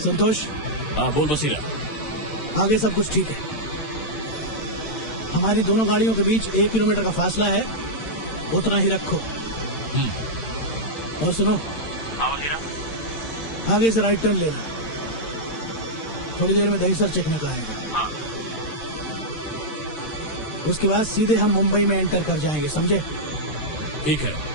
संतोष। हाँ बोल वसीला। आगे सब कुछ ठीक है। हमारी दोनों गाड़ियों के बीच 1 किलोमीटर का फासला है, उतना ही रखो। और सुनो। हाँ वसीला। आगे से राइट टर्न लेना, थोड़ी देर में दहीसर चेकने का है। हाँ। उसके बाद सीधे हम मुंबई में एंटर कर जाएंगे, समझे? ठीक है।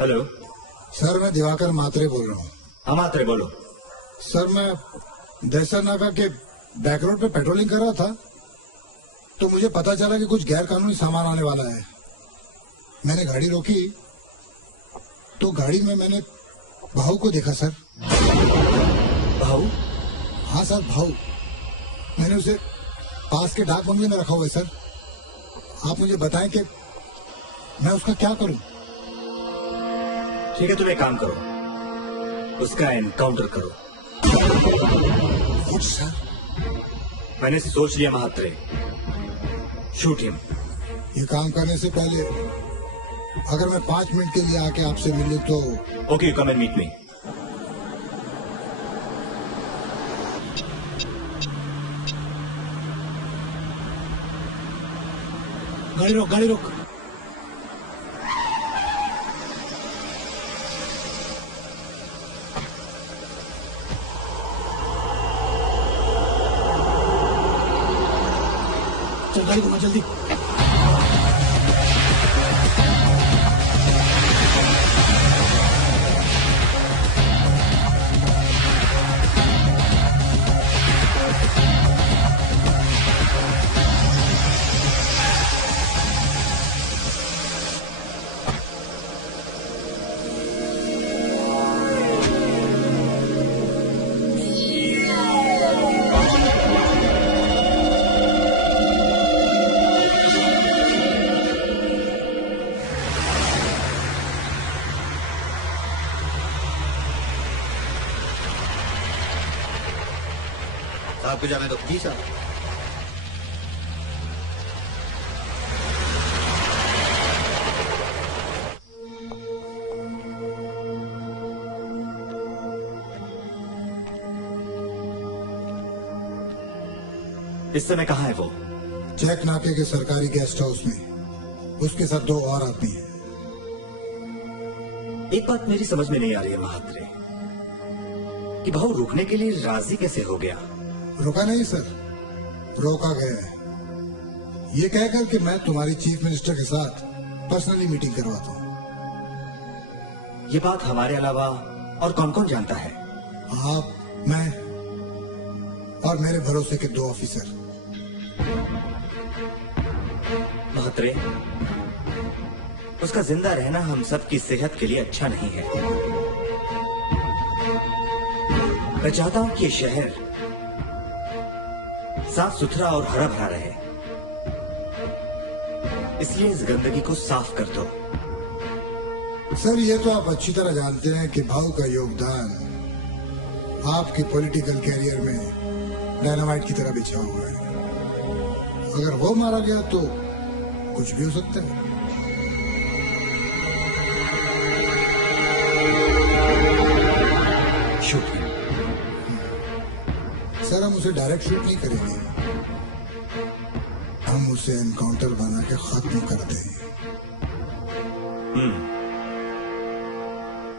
हेलो सर, मैं दिवाकर मात्रे बोल रहा हूँ। हाँ मात्रे बोलो। सर, मैं दहसर नाका के बैक रोड पे पेट्रोलिंग कर रहा था तो मुझे पता चला कि कुछ गैर कानूनी सामान आने वाला है। मैंने गाड़ी रोकी तो गाड़ी में मैंने भाऊ को देखा सर। भाऊ? हाँ सर, भाऊ। मैंने उसे पास के डाक बंगले में रखा हुआ है सर। आप मुझे बताएं कि मैं उसका क्या करूं? ठीक है, तुम एक काम करो, उसका एनकाउंटर करो। कुछ सर? मैंने सोच लिया महात्रे, शूट हिम। ये काम करने से पहले अगर मैं 5 मिनट के लिए आके आपसे मिलूं तो? Okay, come and meet me. गाड़ी रोक, गाड़ी रोक। चल गाड़ी घुमा जल्दी। आपको जाने दो। जी सर। इस समय कहाँ है वो? चेक नाके के सरकारी गेस्ट हाउस में। उसके साथ 2 और आदमी हैं। एक बात मेरी समझ में नहीं आ रही है महात्रे, कि भाऊ रुकने के लिए राजी कैसे हो गया? रुका नहीं सर, रोका गया है। ये कहकर कि मैं तुम्हारी चीफ मिनिस्टर के साथ पर्सनली मीटिंग करवाता हूँ। ये बात हमारे अलावा और कौन कौन जानता है? आप, मैं और मेरे भरोसे के 2 ऑफिसर। महात्रे, उसका जिंदा रहना हम सब की सेहत के लिए अच्छा नहीं है। मैं चाहता हूं कि ये शहर साफ सुथरा और हरा भरा रहे, इसलिए इस गंदगी को साफ कर दो। सर, ये तो आप अच्छी तरह जानते हैं कि भाऊ का योगदान आपके पॉलिटिकल कैरियर में डायनामाइट की तरह बिछा हुआ है। अगर वो मारा गया तो कुछ भी हो सकता है। शूट। सर, हम उसे डायरेक्ट शूट नहीं करेंगे। हम उसे एनकाउंटर बना के खत्म कर दें।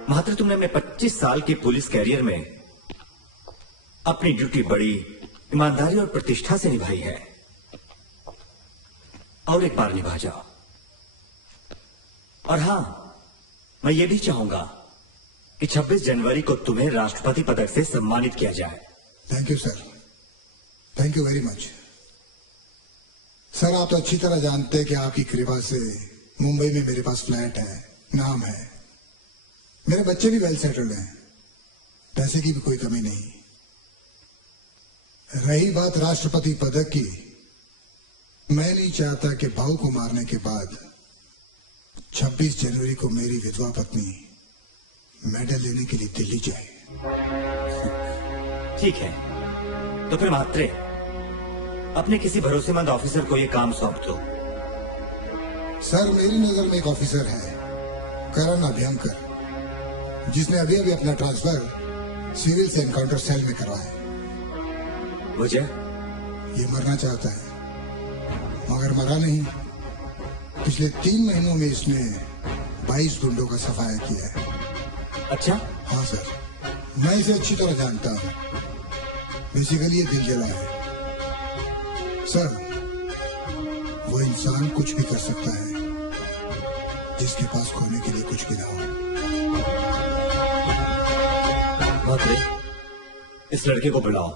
मात्र तुमने अपने 25 साल के पुलिस कैरियर में अपनी ड्यूटी बड़ी ईमानदारी और प्रतिष्ठा से निभाई है, और एक बार निभा जाओ। और हां, मैं ये भी चाहूंगा कि 26 जनवरी को तुम्हें राष्ट्रपति पदक से सम्मानित किया जाए। Thank you sir, thank you very much. Sir, आप तो अच्छी तरह जानते हैं कि आपकी कृपा से मुंबई में मेरे पास फ्लैट है, नाम है, मेरे बच्चे भी वेल सेटल्ड हैं, पैसे की भी कोई कमी नहीं। रही बात राष्ट्रपति पदक की, मैं नहीं चाहता कि भाऊ को मारने के बाद 26 जनवरी को मेरी विधवा पत्नी मेडल लेने के लिए दिल्ली जाए। ठीक है, तो फिर मात्रे अपने किसी भरोसेमंद ऑफिसर को यह काम सौंप दो। सर, मेरी नजर में एक ऑफिसर है, करण अभ्यंकर, जिसने अभी अभी अपना ट्रांसफर सिविल से एनकाउंटर सेल में करवाया। वजह? ये मरना चाहता है, मगर मरा नहीं। पिछले 3 महीनों में इसने 22 गुंडों का सफाया किया है। अच्छा? हाँ सर, मैं इसे अच्छी तरह जानता हूँ। बेसिकली ये दिल जला है सर। वो इंसान कुछ भी कर सकता है जिसके पास खोने के लिए कुछ भी ना हो। मात्रे, इस लड़के को बुलाओ।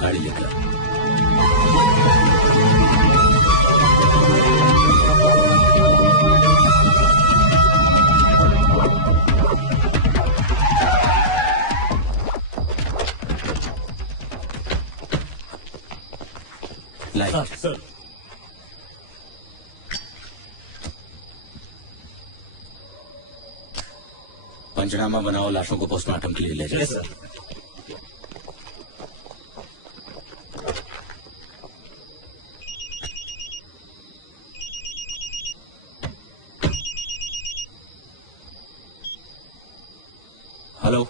गाड़ी लेकर। लाइट। सर, पंचनामा बनाओ, लाशों को पोस्टमार्टम के लिए ले जाओ। सर। हेलो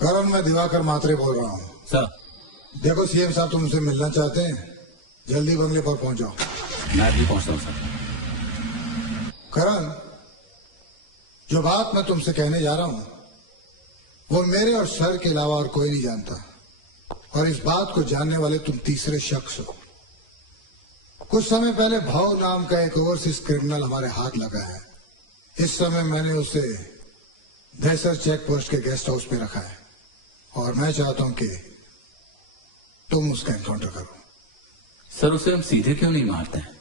करण, मैं दिवाकर मात्रे बोल रहा हूँ। सर। देखो सीएम साहब तुमसे मिलना चाहते हैं, जल्दी बंगले पर पहुंच जाओ। मैं भी पहुंचता हूँ सर। करण, जो बात मैं तुमसे कहने जा रहा हूं वो मेरे और सर के अलावा और कोई नहीं जानता, और इस बात को जानने वाले तुम तीसरे शख्स हो। कुछ समय पहले भाव नाम का एक ओवरसीज क्रिमिनल हमारे हाथ लगा है। इस समय मैंने उसे दहसर चेक पोस्ट के गेस्ट हाउस पे रखा है, और मैं चाहता हूं कि तुम उसका एनकाउंटर करो। सर, उसे हम सीधे क्यों नहीं मारते हैं?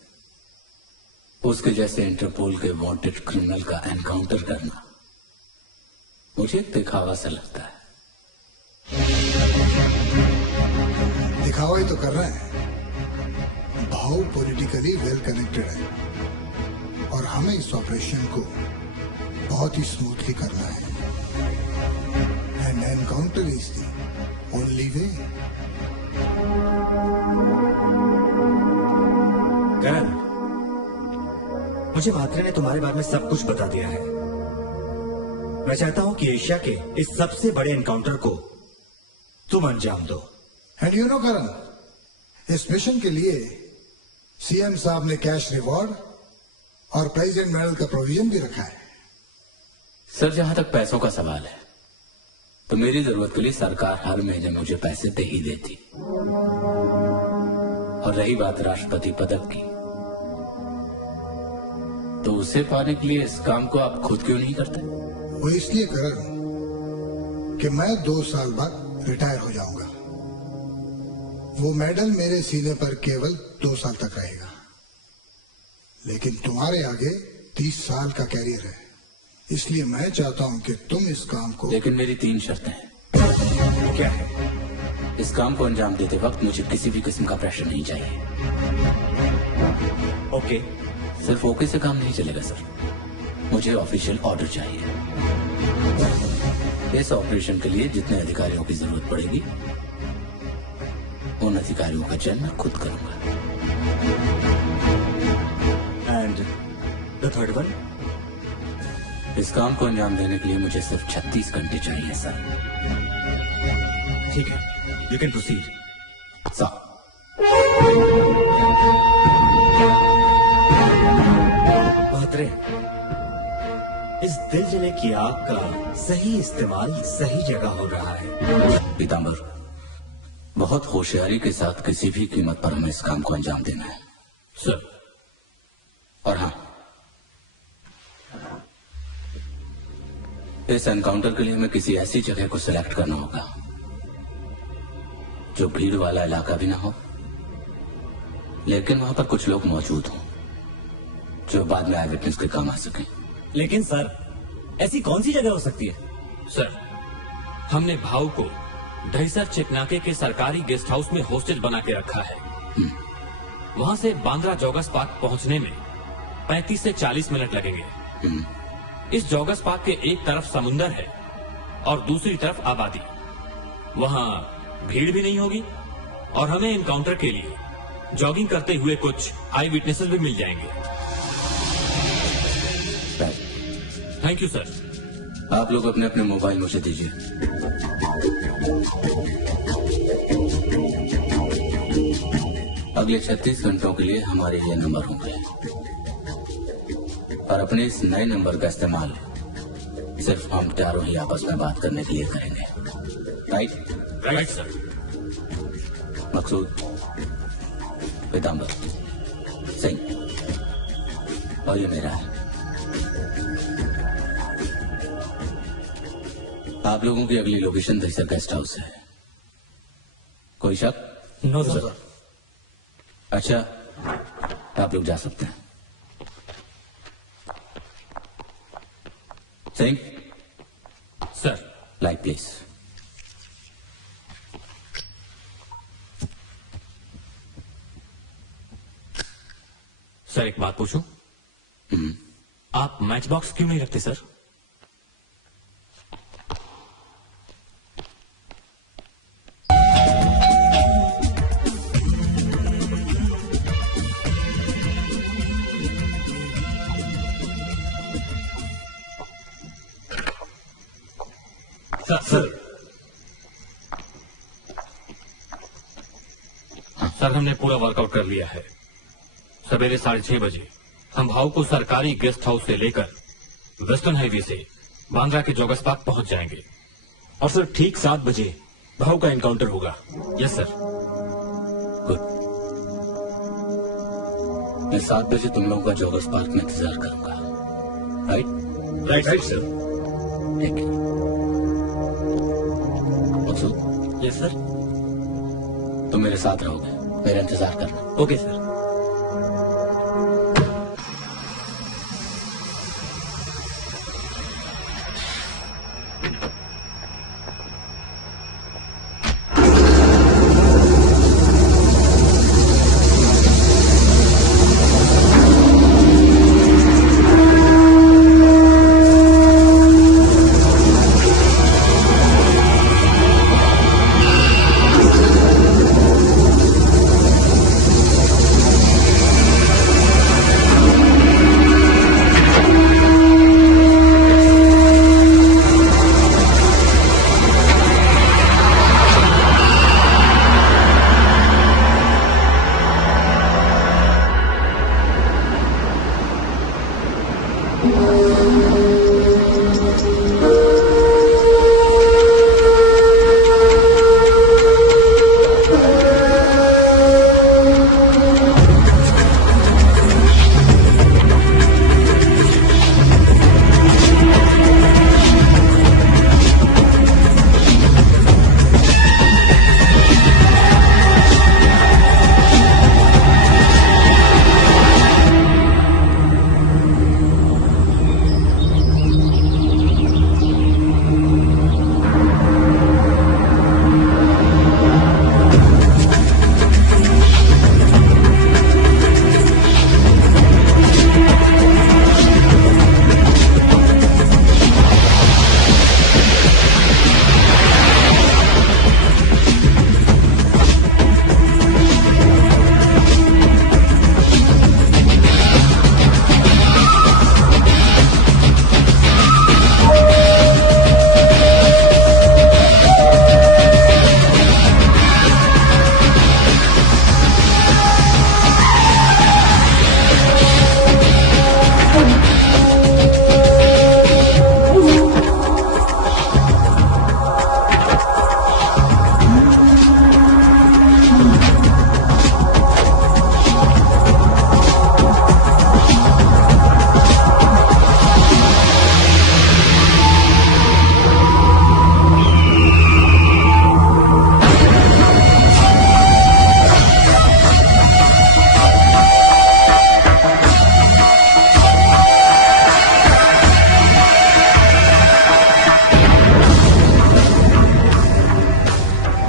उसके जैसे इंटरपोल के वांटेड क्रिमिनल का एनकाउंटर करना मुझे दिखावा सा लगता है। दिखावा ही तो कर रहे हैं। भाव पॉलिटिकली वेल कनेक्टेड है, और हमें इस ऑपरेशन को बहुत ही स्मूथली करना है, and encounter is the only way. Karan, मुझे मात्रे ने तुम्हारे बारे में सब कुछ बता दिया है। मैं चाहता हूं कि एशिया के इस सबसे बड़े एनकाउंटर को तुम अंजाम दो। एंड यू नो करण, इस मिशन के लिए सीएम साहब ने कैश रिवॉर्ड और प्रेसिडेंट मेडल का प्रोविजन भी रखा है। सर, जहां तक पैसों का सवाल है तो मेरी जरूरत के लिए सरकार हर महीने मुझे पैसे दे ही देती। और रही बात राष्ट्रपति पदक की, तो उसे पाने के लिए इस काम को आप खुद क्यों नहीं करते? वो इसलिए कर रहा हूं कि मैं 2 साल बाद रिटायर हो जाऊंगा। वो मेडल मेरे सीने पर केवल 2 साल तक रहेगा, लेकिन तुम्हारे आगे 30 साल का कैरियर है। इसलिए मैं चाहता हूं कि तुम इस काम को। लेकिन मेरी 3 शर्तें हैं। क्या है? इस काम को अंजाम देते वक्त मुझे किसी भी किस्म का प्रेशर नहीं चाहिए। ओके। सिर्फ ओके से काम नहीं चलेगा सर, मुझे ऑफिशियल ऑर्डर चाहिए। इस ऑपरेशन के लिए जितने अधिकारियों की जरूरत पड़ेगी उन अधिकारियों का चयन मैं खुद करूंगा। And the third one? इस काम को अंजाम देने के लिए मुझे सिर्फ 36 घंटे चाहिए सर। ठीक है, यू कैन प्रोसीड। सर, बहादुर, इस दिल जले की आग का सही इस्तेमाल सही जगह हो रहा है। पीतांबर, बहुत होशियारी के साथ किसी भी कीमत पर हमें इस काम को अंजाम देना है सर। और हाँ, इस एनकाउंटर के लिए हमें किसी ऐसी जगह को सिलेक्ट करना होगा जो भीड़ वाला इलाका भी ना हो, लेकिन वहां पर कुछ लोग मौजूद हों जो बाद में आई विटनेस के काम आ सकें। लेकिन सर, ऐसी कौन सी जगह हो सकती है? सर, हमने भाऊ को दहीसर चेकनाके के सरकारी गेस्ट हाउस में हॉस्टेज बना के रखा है। वहां से बांद्रा जॉगर्स पार्क पहुंचने में 35 से 40 मिनट लगेंगे। इस जॉगर्स पार्क के एक तरफ समुंदर है और दूसरी तरफ आबादी। वहां भीड़ भी नहीं होगी और हमें एनकाउंटर के लिए जॉगिंग करते हुए कुछ आई विटनेसेस भी मिल जाएंगे। Thank you sir. आप लोग अपने अपने मोबाइल मुझे दीजिए। अगले 36 घंटों के लिए हमारे ये नंबर होंगे और अपने इस नए नंबर का इस्तेमाल सिर्फ हम चारों ही आपस में बात करने के लिए करेंगे। Right sir. मकसूद, पीतांबर, सिंह, और ये मेरा है। आप लोगों की अगली लोकेशन दहीसर गेस्ट हाउस है। कोई शक? No sir. अच्छा, आप लोग जा सकते हैं। Singh, sir. Light please. Sir, एक बात पूछूं? आप मैच बॉक्स क्यों नहीं रखते सर? सर, हमने पूरा वर्कआउट कर लिया है। सवेरे 6:30 बजे हम भाव को सरकारी गेस्ट हाउस से लेकर वेस्टर्न हाईवे से बांद्रा के जॉगर्स पार्क पहुंच जाएंगे। और सर, ठीक 7 बजे भाव का एनकाउंटर होगा। Yes sir. गुड। मैं 7 बजे तुम लोगों का जॉगर्स पार्क में इंतजार करूंगा। Right right sir. ठीक है। मकसूद, यस सर। तुम मेरे साथ रहोगे, मेरा इंतजार करना। Okay sir.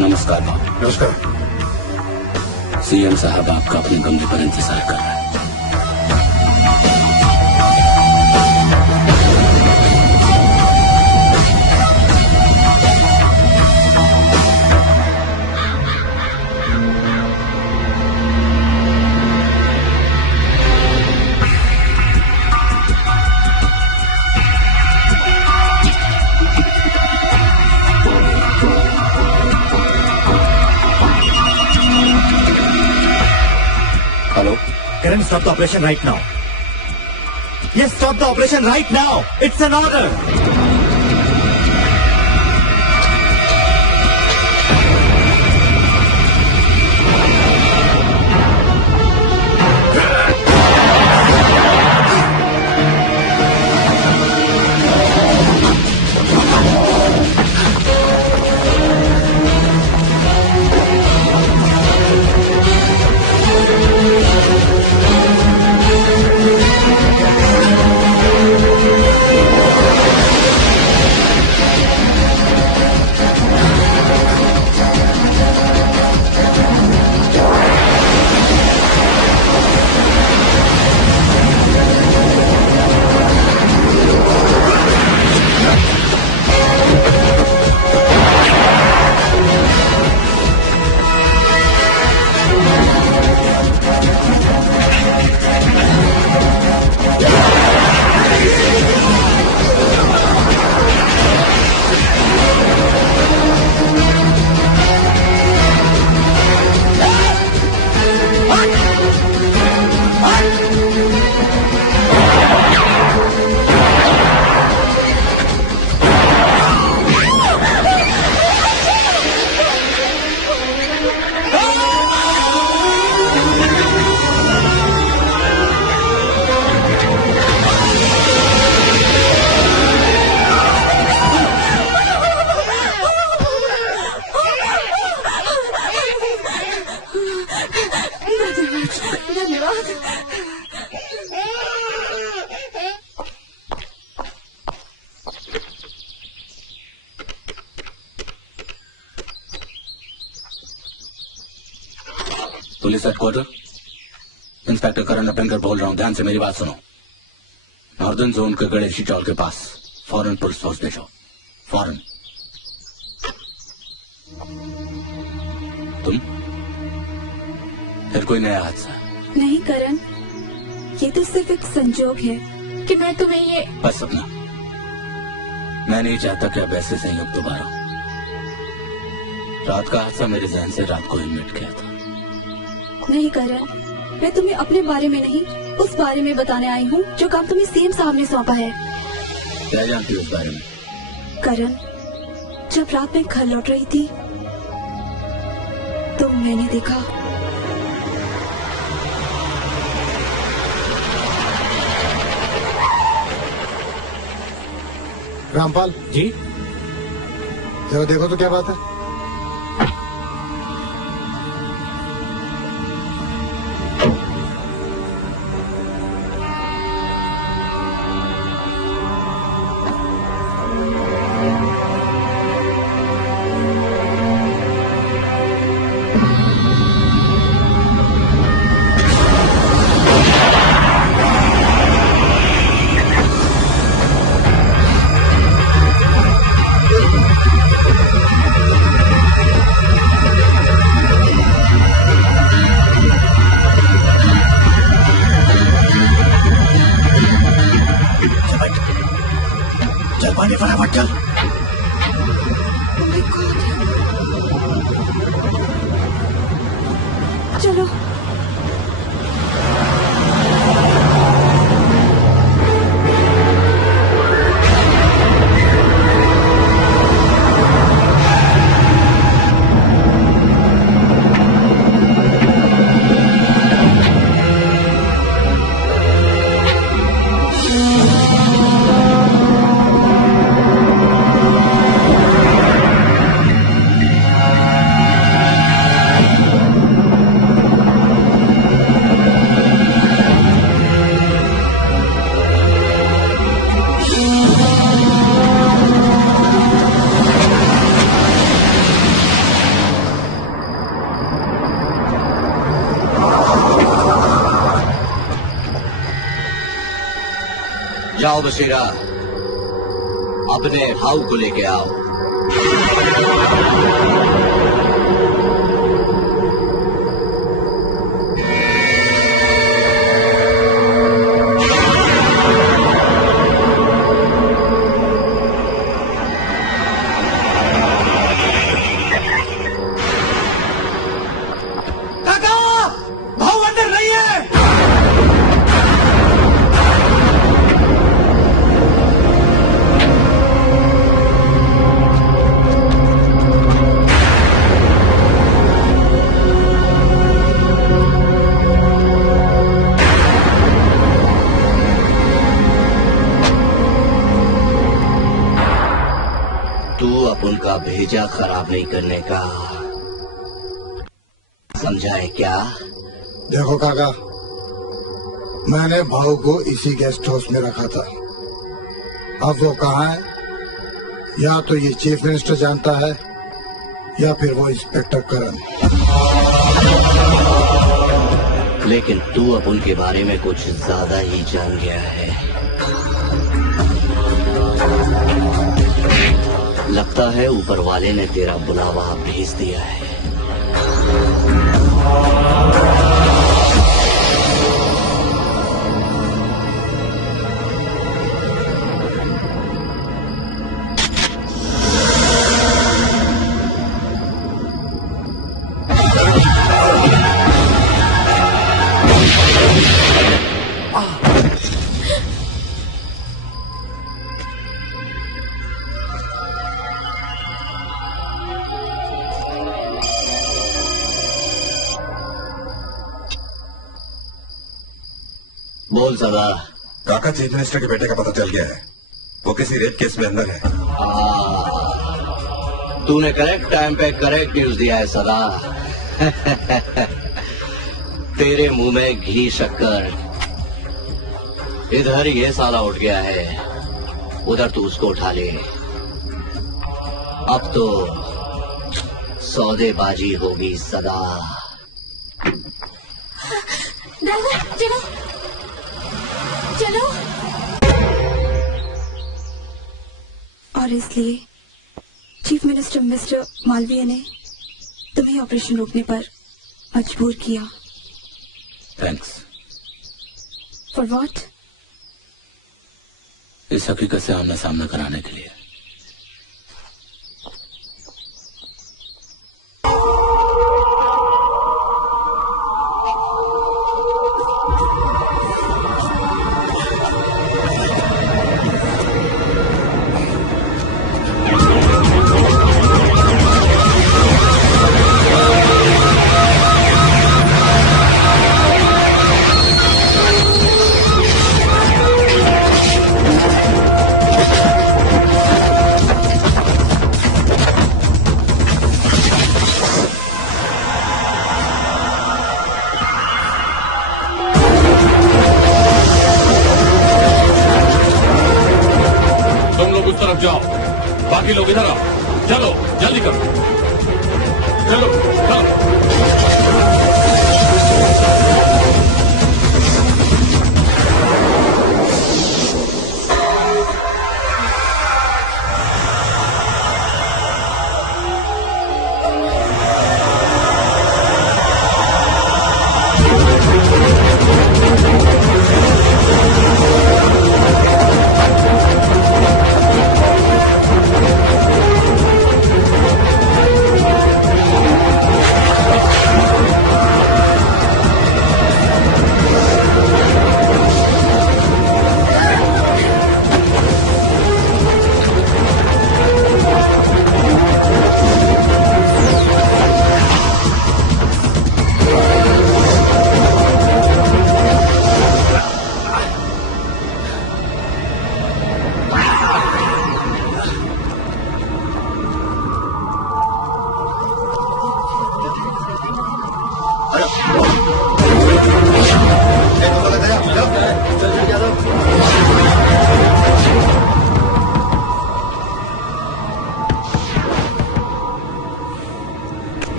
नमस्कार बाबू। नमस्कार। सीएम साहब आपका अपने कमरे पर इंतजार कर रहा है। Hello, Karan, stop the operation right now. Yes, stop the operation right now. It's an order. Police headquarter, inspector Karan Apenkar बोल रहा हूं, ध्यान से मेरी बात सुनो। नॉर्दर्न जोन के गणेशी चौल के पास फौरन पुलिस फोर्स भेजो, फौरन। तुम फिर कोई नया हादसा? नहीं करण, ये तो सिर्फ एक संजोग है कि मैं तुम्हें ये। बस सपना, मैं नहीं चाहता कि अब ऐसे संयोग दोबारा हो। रात का हादसा मेरे जहन से रात को ही मिट गया था। नहीं करण, मैं तुम्हें अपने बारे में नहीं, उस बारे में बताने आई हूँ जो काम तुम्हें सीएम साहब ने सौंपा है। क्या जानती हो उस बारे में? करण, जब रात में घर लौट रही थी तो मैंने देखा रामपाल जी? जरा देखो तो क्या बात है। फटाफट चल। चलो। जाओ बशीरा, अपने भाव को लेके आओ। उनका भेजा खराब नहीं करने का समझा है क्या? देखो काका, मैंने भाऊ को इसी गेस्ट हाउस में रखा था। अब वो कहाँ है, या तो ये चीफ मिनिस्टर जानता है या फिर वो इंस्पेक्टर करण। लेकिन तू अब उनके बारे में कुछ ज्यादा ही जान गया है। लगता है ऊपर वाले ने तेरा बुलावा भेज दिया है। बोल सदा। काका, चीफ मिनिस्टर के बेटे का पता चल गया है। वो किसी रेप केस में अंदर है। तूने करेक्ट टाइम पे करेक्ट न्यूज दिया है सदा। तेरे मुंह में घी शक्कर। इधर ये साला उठ गया है, उधर तू उसको उठा ले। अब तो सौदेबाजी होगी सदा। चलो चलो। और इसलिए चीफ मिनिस्टर मिस्टर मालवीय ने तुम्हें ऑपरेशन रोकने पर मजबूर किया। थैंक्स। For what? इस हकीकत से आमना सामना कराने के लिए। जाओ, बाकी लोग इधर आओ। चलो जल्दी करो, चलो चलो।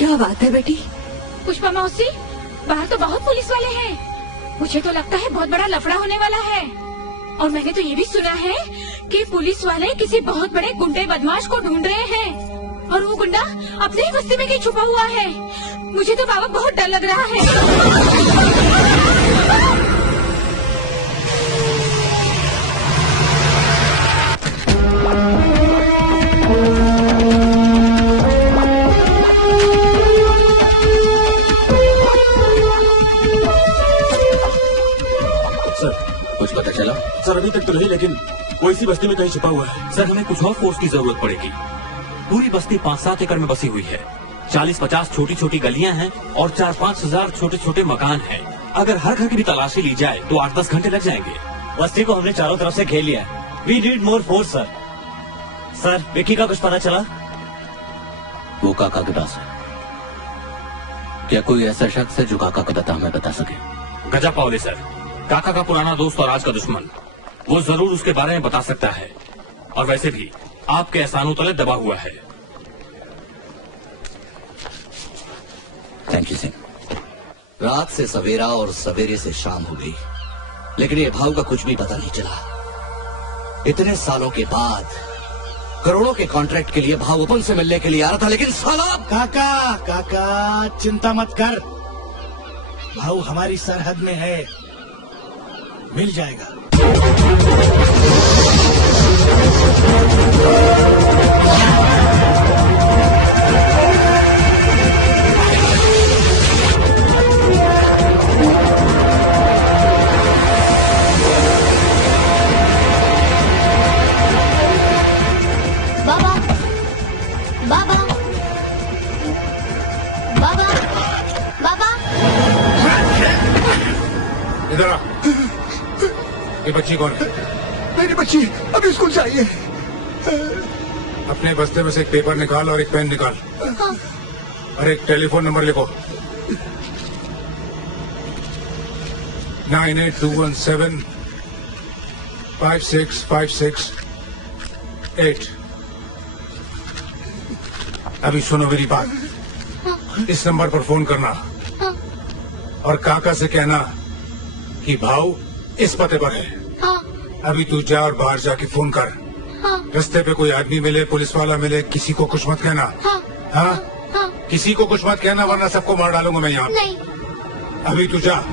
क्या बात है बेटी? पुष्पा मौसी, बाहर तो बहुत पुलिस वाले हैं। मुझे तो लगता है बहुत बड़ा लफड़ा होने वाला है। और मैंने तो ये भी सुना है कि पुलिस वाले किसी बहुत बड़े गुंडे बदमाश को ढूंढ रहे हैं और वो गुंडा अपने ही बस्ती में कहीं छुपा हुआ है। मुझे तो बाबा बहुत डर लग रहा है। कुछ पता चला? सर अभी तक तो नहीं, लेकिन वो इसी बस्ती में कहीं छुपा हुआ है। सर हमें कुछ और फोर्स की जरूरत पड़ेगी। पूरी बस्ती 5-7 एकड़ में बसी हुई है। 40-50 छोटी छोटी गलियां हैं और 4-5 हजार छोटे छोटे मकान हैं। अगर हर घर की भी तलाशी ली जाए तो 8-10 घंटे लग जाएंगे। बस्ती को हमने चारों तरफ से घेर लिया है। We need more force sir. Sir Vicky का कुछ पता चला? वो काका के पास है। क्या कोई ऐसा शख्स है जो काका का पता हमें बता सके? गजब पावले सर, काका का पुराना दोस्त और आज का दुश्मन। वो जरूर उसके बारे में बता सकता है। और वैसे भी आपके एहसानों तले दबा हुआ है। Thank you Singh. रात से सवेरा और सवेरे से शाम हो गई, लेकिन ये भाव का कुछ भी पता नहीं चला। इतने सालों के बाद करोड़ों के कॉन्ट्रैक्ट के लिए भाव ओपन से मिलने के लिए आ रहा था, लेकिन साला काका काका चिंता मत कर, भाऊ हमारी सरहद में है, मिल जाएगा। बाबा बाबा बाबा बाबा, इधर आ। ये बच्ची कौन है? मेरी बच्ची अभी स्कूल चाहिए। अपने बस्ते में से एक पेपर निकाल और एक पेन निकाल। हाँ। और एक टेलीफोन नंबर लिखो। 98217 56568। अभी सुनो मेरी बात। इस नंबर पर फोन करना और काका से कहना कि भाऊ इस पते पर है। अभी तू जा और बाहर जाके फोन कर। रास्ते पे कोई आदमी मिले, पुलिस वाला मिले, किसी को कुछ मत कहना। हाँ? किसी को कुछ मत कहना, वरना सबको मार डालूंगा मैं यहाँ। नहीं। अभी तू जा।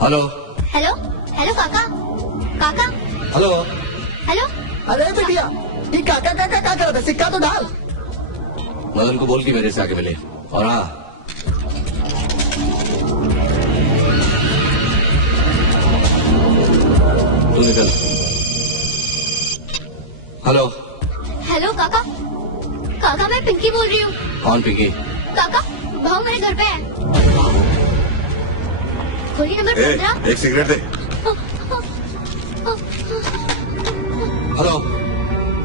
हेलो हेलो हेलो काका काका हेलो हेलो। अरे बिटिया, ये काका काका क्या कर रहा था? सिक्का तो डाल। मदन को बोल कि मेरे से आके मिले। और हाँ, तू निकल। हेलो हेलो काका काका, मैं पिंकी बोल रही हूँ। कौन पिंकी? काका भाव मेरे घर पे है। खोली नंबर 15। एक सिगरेट दे। Hello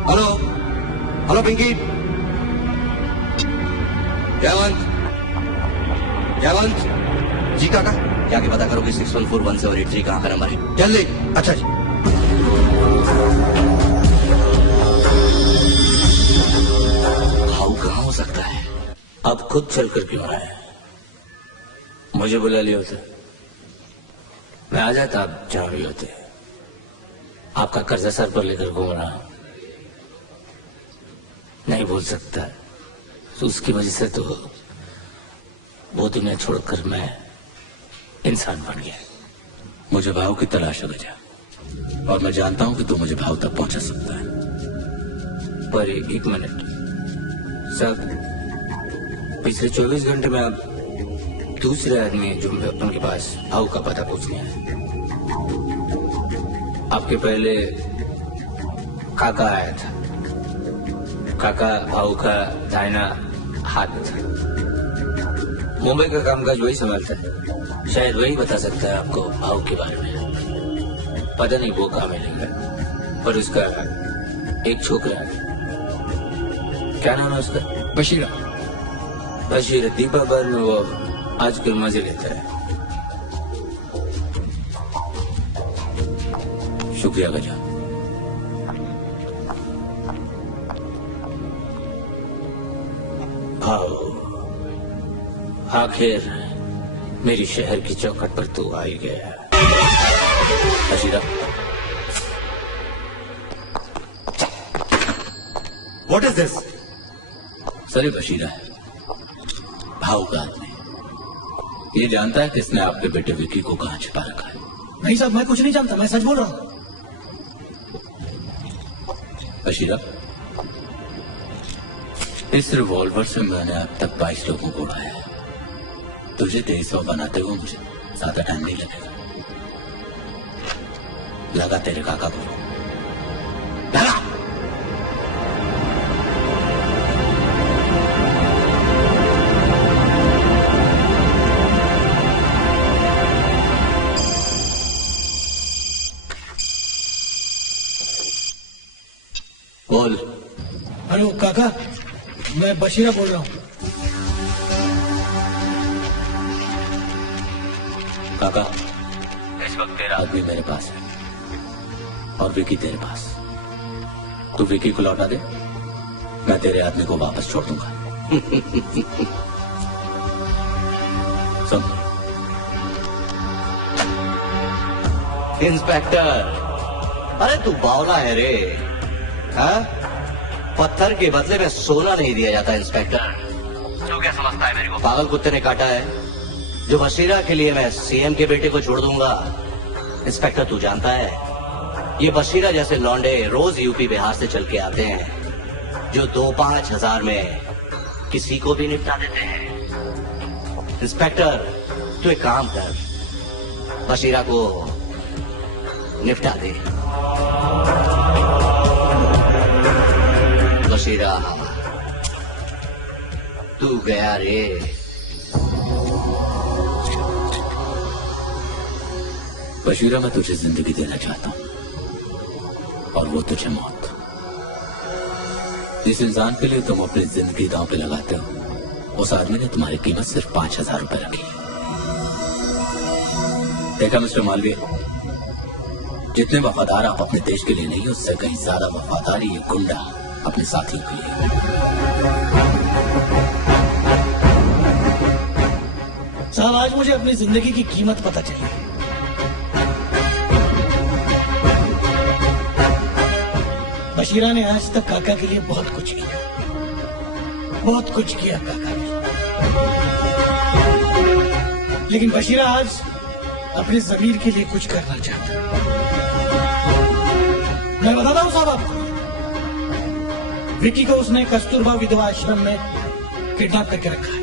hello hello Pinky. Jaywant ji काका, जाके पता करो कि 614173 कहाँ का नंबर है। जल्दी। अच्छा जी। भाव कहाँ हो सकता है? अब खुद चलकर क्यों आए? मुझे बुला लिए होते, मैं आ जाता। आप जहां भी होते। आपका कर्जा सर पर लेकर घूम रहा हूं, नहीं भूल सकता। तो उसकी वजह से तो वो दुनिया छोड़कर मैं इंसान बन गया। मुझे भाव की तलाश है गजा, और मैं जानता हूं कि तू मुझे भाव तक पहुंचा सकता है। पर एक मिनट सर, पिछले 24 घंटे में आप दूसरे आदमी जो उनके पास भाव का पता पूछने आए। आपके पहले काका आया था। काका भाव का दाहिना हाथ था। मुंबई का कामकाज वही संभालता है, शायद वही बता सकता है आपको भाव के बारे में। पता नहीं वो कहाँ मिलेगा, पर उसका एक छोकरा है। क्या नाम है उसका? बशीरा। बशीर दीपा भर में वो आजकल मजे लेता है। शुक्रिया गजा। आओ, आखिर मेरी शहर की चौखट पर तू आ ही गया। Bashira, what is this? Sir ये बशीरा है, भाव का आदमी। ये जानता है किसने आपके बेटे विक्की को कहाँ छिपा रखा है? नहीं साहब, मैं कुछ नहीं जानता, मैं सच बोल रहा हूँ। बशीरा, इस रिवॉल्वर से मैंने अब तक 22 लोगों को उड़ाया है। तुझे 2300 बनाते हुए मुझे ज्यादा टाइम नहीं लगेगा। लगा तेरे काका को, लगा। बोल। हेलो काका, मैं बशीरा बोल रहा हूँ। काका, इस वक्त तेरा आदमी मेरे पास है और विकी तेरे पास। तू विकी को लौटा दे, मैं तेरे आदमी को वापस छोड़ दूंगा। सुन इंस्पेक्टर, अरे तू बावला है रे। हाँ? पत्थर के बदले में सोना नहीं दिया जाता इंस्पेक्टर। तू क्या समझता है मेरे को पागल कुत्ते ने काटा है जो बशीरा के लिए मैं सीएम के बेटे को छोड़ दूंगा? इंस्पेक्टर तू जानता है ये बशीरा जैसे लौंडे रोज यूपी बिहार से चल के आते हैं जो 2-5 हजार में किसी को भी निपटा देते हैं। इंस्पेक्टर तू एक काम कर, बशीरा को निपटा दे। बशीरा तू गया रे। बशीरा, मैं तुझे जिंदगी देना चाहता हूं और वो तुझे मौत। जिस इंसान के लिए तुम अपनी जिंदगी दांव पे लगाते हो उस आदमी ने तुम्हारी कीमत सिर्फ 5000 रुपए रखी। देखा मिस्टर मालवीय, जितने वफादार आप अपने देश के लिए नहीं उससे कहीं ज्यादा वफादार ये गुंडा अपने साथियों के लिए। साहब, आज मुझे अपनी जिंदगी की कीमत पता चली। बशीरा ने आज तक काका के लिए बहुत कुछ किया, बहुत कुछ किया काका ने। लेकिन बशीरा आज अपने जमीर के लिए कुछ करना चाहता है। मैं बताता हूं साहब आपको, विक्की को उसने कस्तूरबा विधवा आश्रम में किडनैप करके रखा है।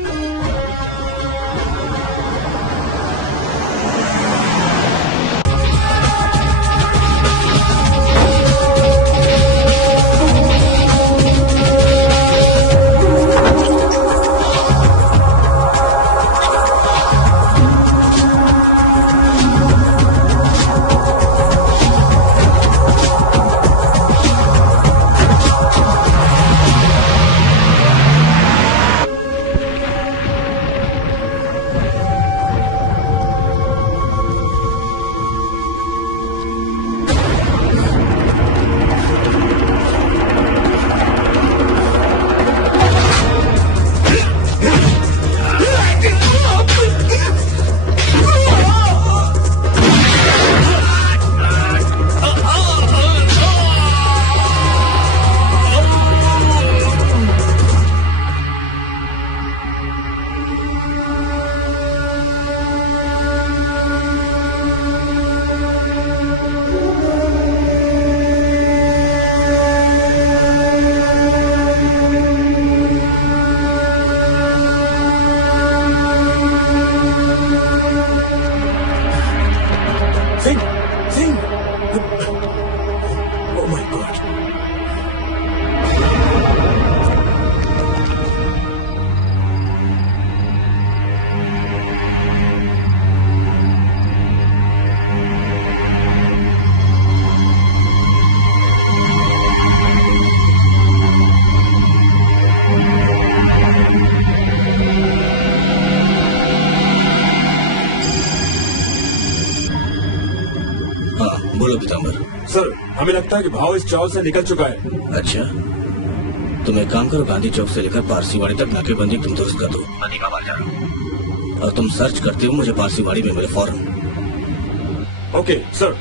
पीतांबर। सर, हमें लगता है कि भाव इस चौक से निकल चुका है। अच्छा, तुम एक काम करो, गांधी चौक से लेकर पारसीवाड़ी तक नाकेबंदी तुम दुरुस्त कर दो। मैं दीपाबाद जा रहा हूँ और तुम सर्च करते हो, मुझे पारसीवाड़ी में मिले फौरन। Okay sir.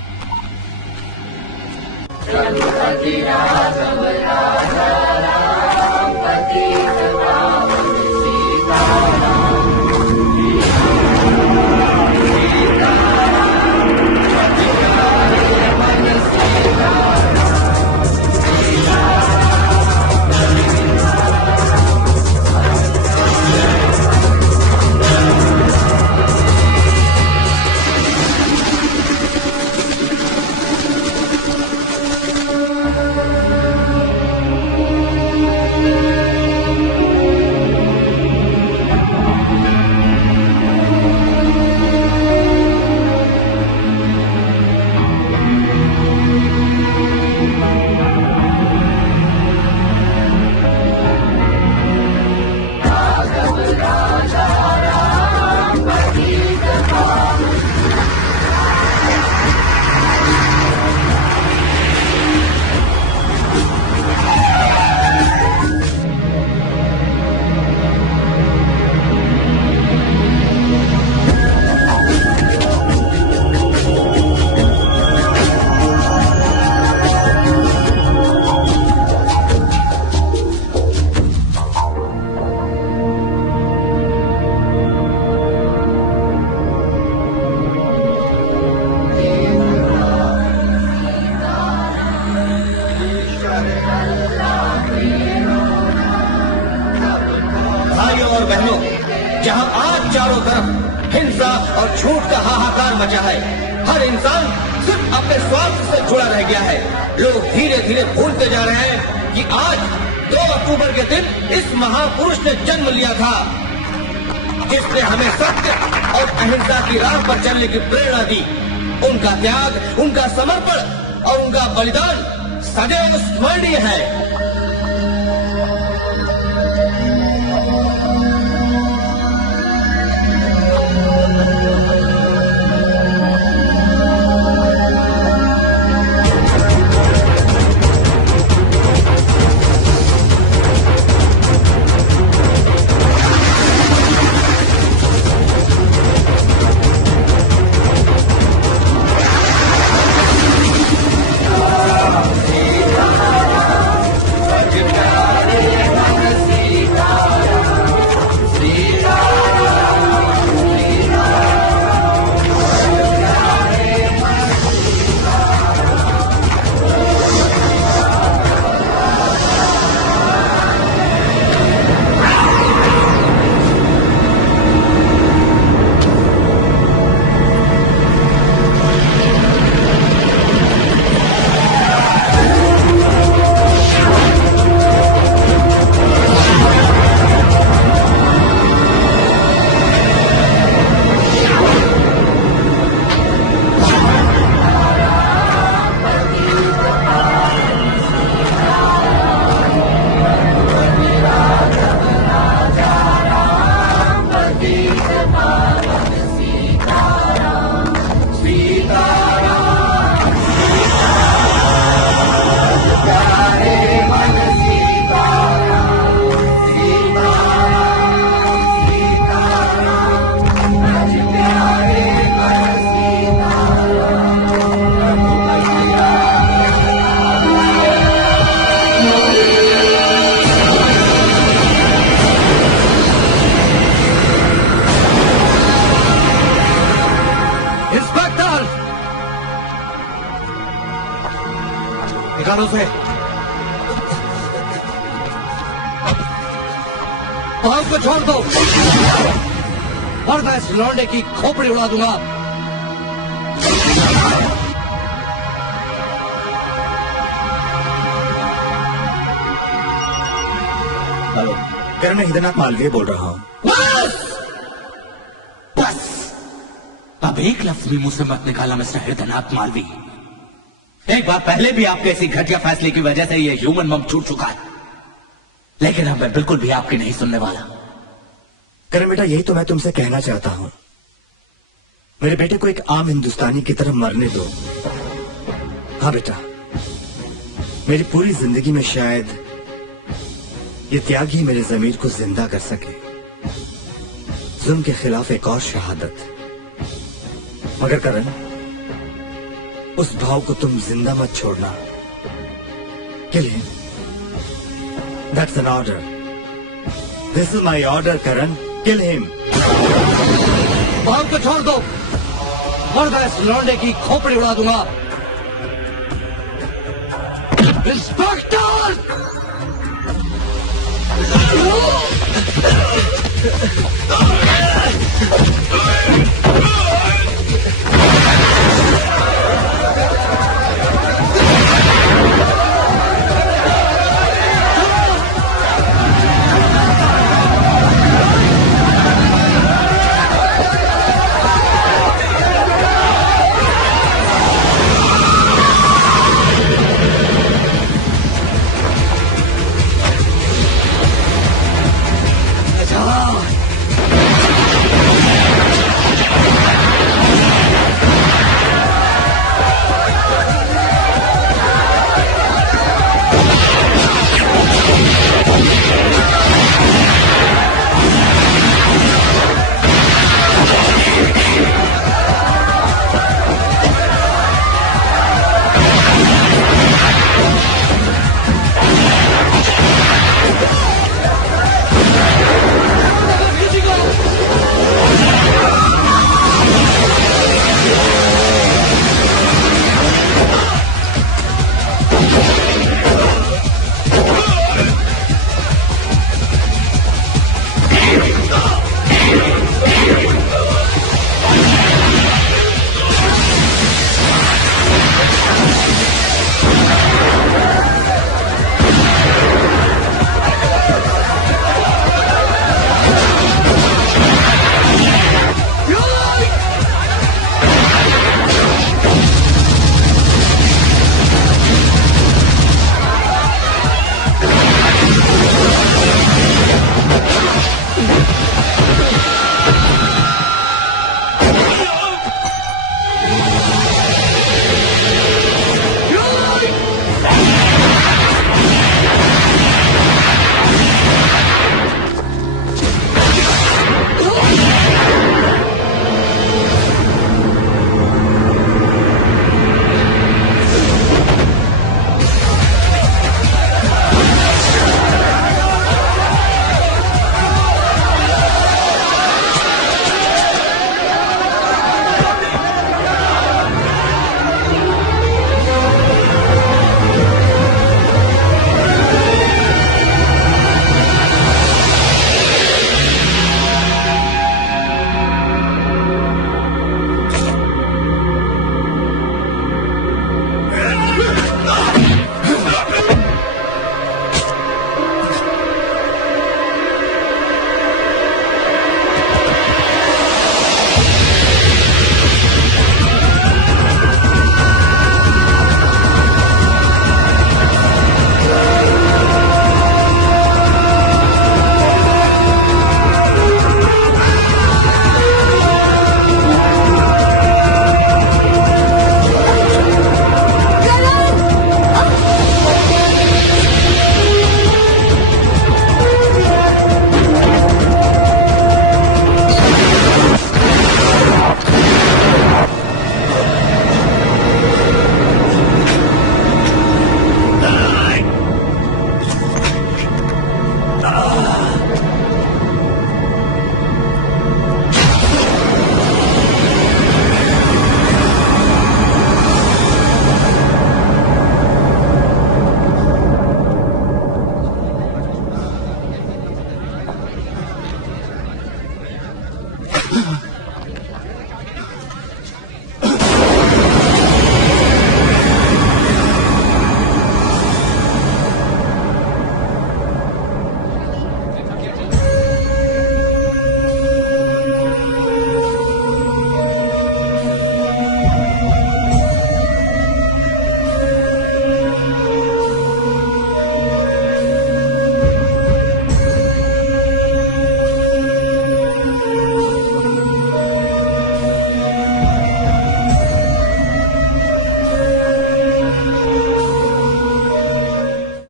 उनका त्याग, उनका समर्पण और उनका बलिदान सदैव स्मरणीय है। से भाव को छोड़ दो और मैं इस लौंडे की खोपड़ी उड़ा दूंगा। हेलो, कर मैं हिदनाथ मालवीय बोल रहा हूँ। बस अब एक लफ्ज भी मुंह से मत निकाला मिस्टर हिदनाथ मालवी। एक बार पहले भी आपके ऐसी घटिया फैसले की वजह से ये ह्यूमन मम छूट चुका है, लेकिन अब मैं बिल्कुल भी आपकी नहीं सुनने वाला। करण बेटा, यही तो मैं तुमसे कहना चाहता हूं। मेरे बेटे को एक आम हिंदुस्तानी की तरह मरने दो। हाँ बेटा, मेरी पूरी जिंदगी में शायद ये त्याग ही मेरे जमीर को जिंदा कर सके, जुल्म के खिलाफ एक और शहादत। मगर करण, उस भाव को तुम जिंदा मत छोड़ना। Kill him. That's an order. This is my order Karan, kill him. भाव को छोड़ दो, वरना इस लौंडे की खोपड़ी उड़ा दूंगा। इंस्पेक्टर!